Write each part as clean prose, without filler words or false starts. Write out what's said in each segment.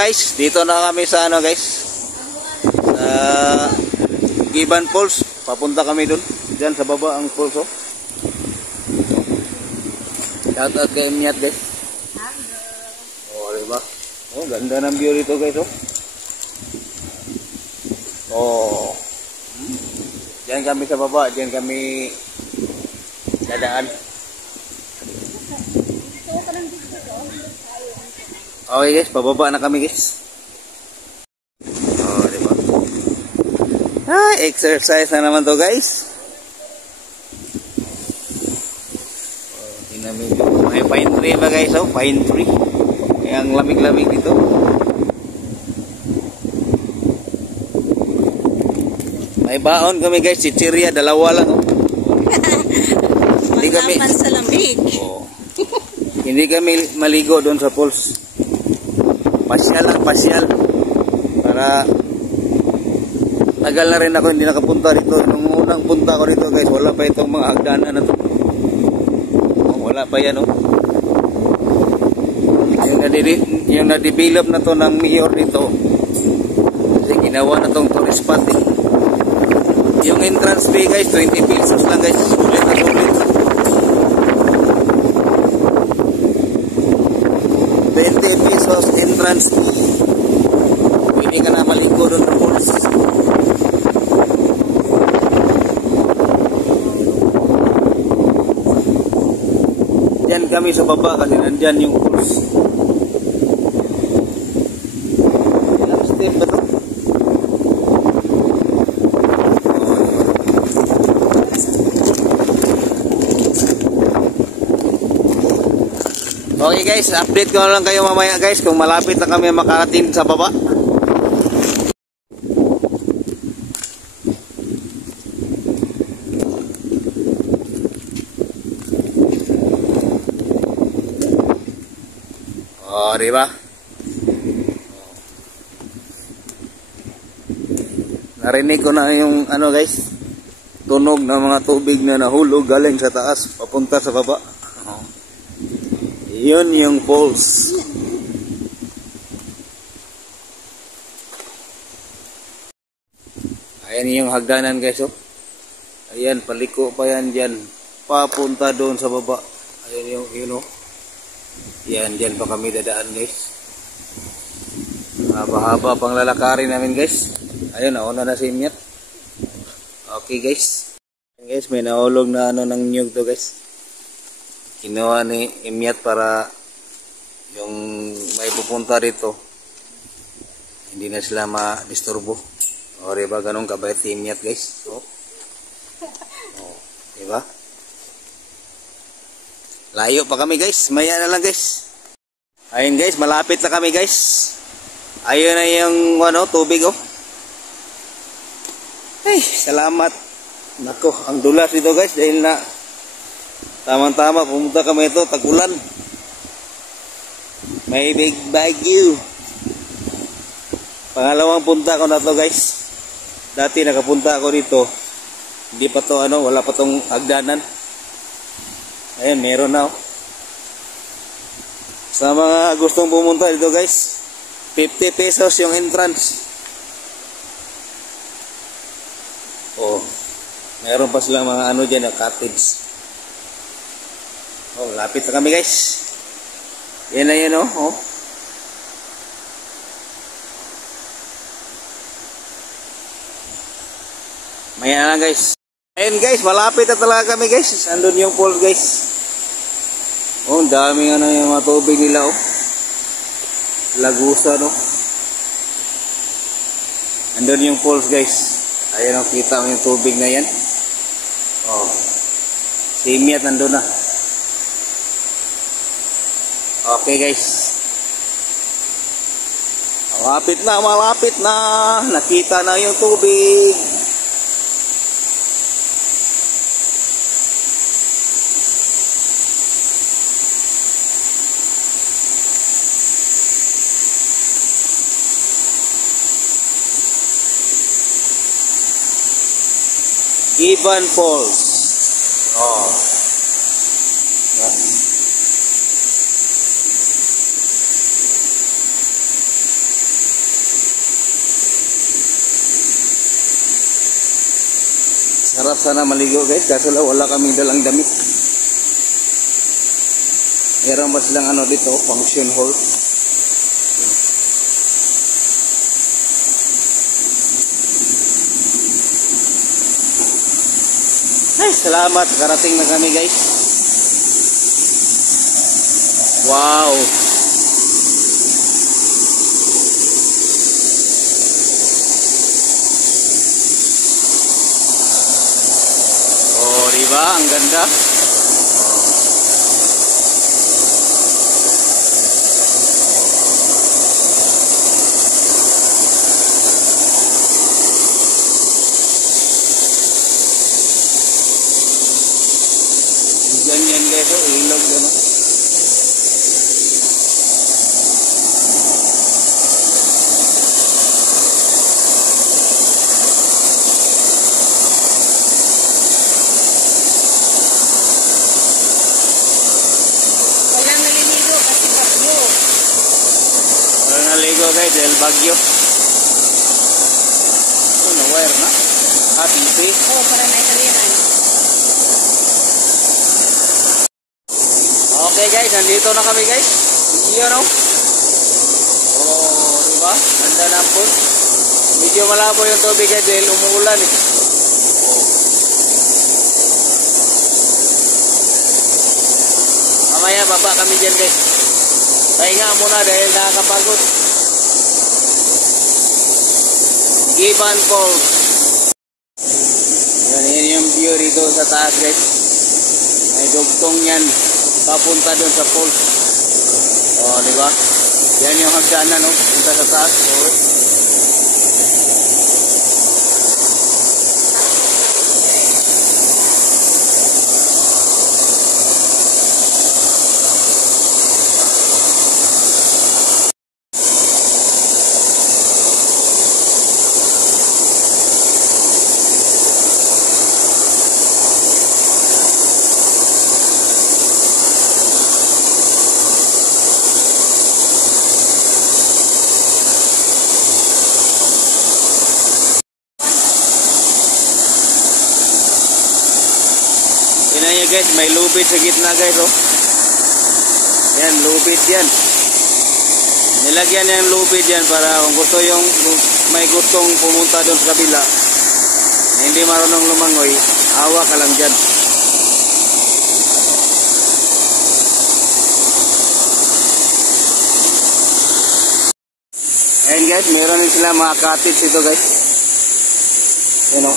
guys, dito na kami sa ano guys, sa Giban Falls. Papunta kami dun, dyan sa baba ang falls oh. Shout out kay Miat guys. Oh, diba? Oh, ganda ng view dito guys oh. Oh. Diyan kami sa baba, diyan kami dadaan. Okay guys, pababa na kami guys. Oh, diba? Ah, exercise na naman to guys. Oh, tinamig yung may pine tree ba guys oh, pine tree. Kaya ang lamig-lamig dito. May baon kami guys, chichirya, dalawa lang oh. Hindi kami sa lamig. Oh. Hindi kami maligo doon sa falls. Pasyal lang, pasyal. Para tagal na rin ako hindi nakapunta dito. Nung unang punta ko dito guys, wala pa itong mga hagdanan na to. Oh, wala pa yan oh. Yung na-develop na to ng mayor dito. Kasi ginawa na tong tourist spot eh. Yung entrance fee guys, 20 pesos lang guys. Sulit na sulit. 20 pesos entrance fee. Pwede ka na maligo doon sa falls. Diyan kami sa baba kasi nandyan yung falls. Ilang step ba ito? Okay guys, update ko na lang kayo mamaya guys kung malapit na kami makarating sa baba. Oh, diba? Narinig ko na yung ano guys, tunog ng mga tubig na nahulog galing sa taas papunta sa baba. Yun yung falls. Ayan yung hagdanan guys oh. Ayan, paliko pa yan dyan. Papunta doon sa baba. Ayan yung yun oh. Yan, dyan pa kami dadaan guys. Haba-haba pang lalakarin namin guys. Ayun, nauna na si Miat. Okay guys. Guys, may nahulog na ano ng nyug to guys. Kinuha ni Imiat para yung may pupunta rito hindi na sila ma-disturbo. O diba, ganun kabait si Imiat guys. So, diba? Layo pa kami guys, maya na lang guys. Ayun guys, malapit na kami guys. Ayun na yung ano, tubig oh. Ay, salamat. Nako, ang dulas dito guys dahil na tamang-tama pumunta kami ito, tag-ulan. May big bagyo. Pangalawang punta ko na to guys. Dati nakapunta ako dito. Hindi pa to ano, wala pa tong hagdanan. Ayun, meron na oh. Sa mga gustong pumunta dito guys, 50 pesos yung entrance. Oh, meron pa silang mga ano dyan, cottage. Oh, lapit na kami guys. Yan na yan oh. Oh. Maya na lang guys. Ayun guys, malapit na talaga kami guys. Andun yung falls guys. Oh, daming ano yung mga tubig nila oh. Lagusa no. Andun yung falls guys. Ayan oh, kita mo yung tubig na yan. Oh. Si Miat nandun na. Okay guys. Malapit na, malapit na. Nakita na yung tubig. Giban Falls. Oh. Yeah. Sarap sana maligo guys, kaso lang wala kaming dalang damit. Meron ba silang ano dito, function hall. Ay, salamat, karating na kami guys. Wow. Oh, diba? Ang ganda. Ganyan guys, oh, ilog yan. Wala naliligo kasi bagyo. Wala naligo guys dahil bagyo. Ano, wire na? PC. Oo, para na ikaliran. Okay guys, nandito na kami guys. Yun o. Oh, diba? Ganda na po. Medyo malabo yung tubig guys dahil umuulan eh. Mamaya baba kami dyan guys. Pahinga muna dahil nakakapagod. Giban Falls. Yan yung view dito sa taas guys. May dugtong yan. Papunta doon sa falls. Oh, di ba? Yan yung hagdanan, no? Punta sa taas. Oh. Tingnan nyo guys, may lubid sa gitna guys, oh. Yan, lubid yan. Nilagyan yung lubid yan para kung gusto yung may gustong pumunta doon sa kabila na hindi marunong lumangoy, awa ka lang dyan. Ayan guys, meron din sila mga cottage dito guys. You know,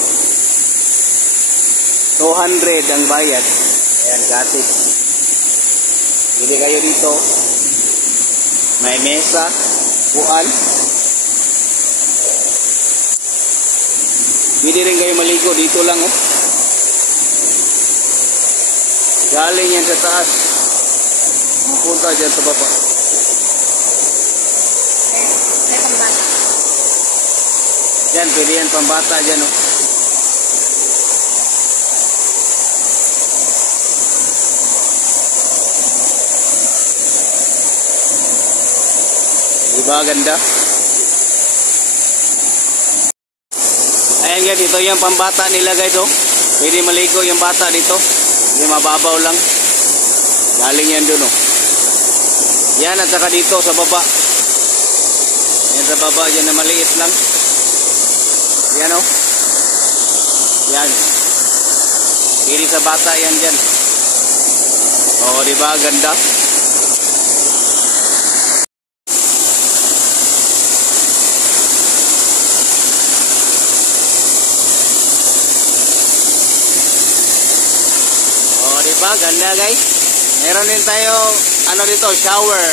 200 ang bayad. Ayan, cottage. Hindi kayo dito. May mesa, upuan. Hindi rin kayo maligo. Dito lang, oh. Galing yan sa taas. Punta dyan sa baba. May pambata. Yan, pwede yan pambata dyan, oh. Diba ganda? Ayan guys, ito yung pambata nila guys, oh. Pwede maligo yung bata dito. Hindi mababaw lang. Galing yan dun, oh. Yan, at saka dito sa baba. Yan sa baba, yan na maliit lang. Yan, oh. Yan. Pwede sa bata yan dyan. Oh, diba ganda? Diba? Ganda guys. Meron din tayo ano dito, shower.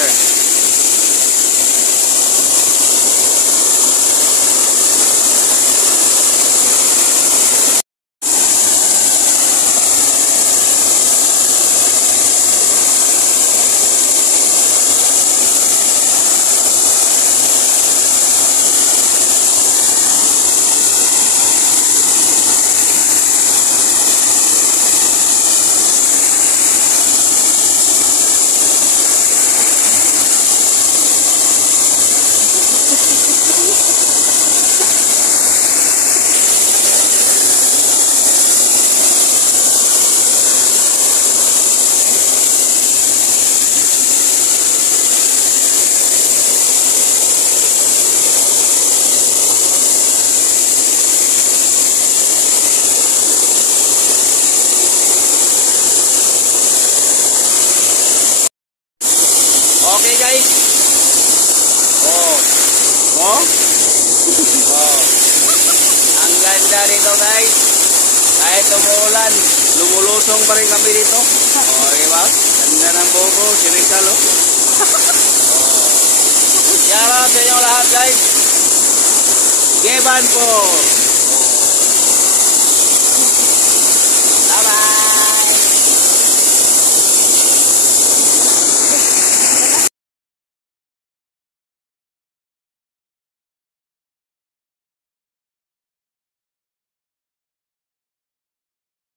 Oh. Oh. Ang ganda dito guys. Kahit umuulan, lumulusong pa rin kami dito. Oh, di ba? Ganda ng buko, si Rizal, oh. Shout out sa inyo lahat guys. Geban po.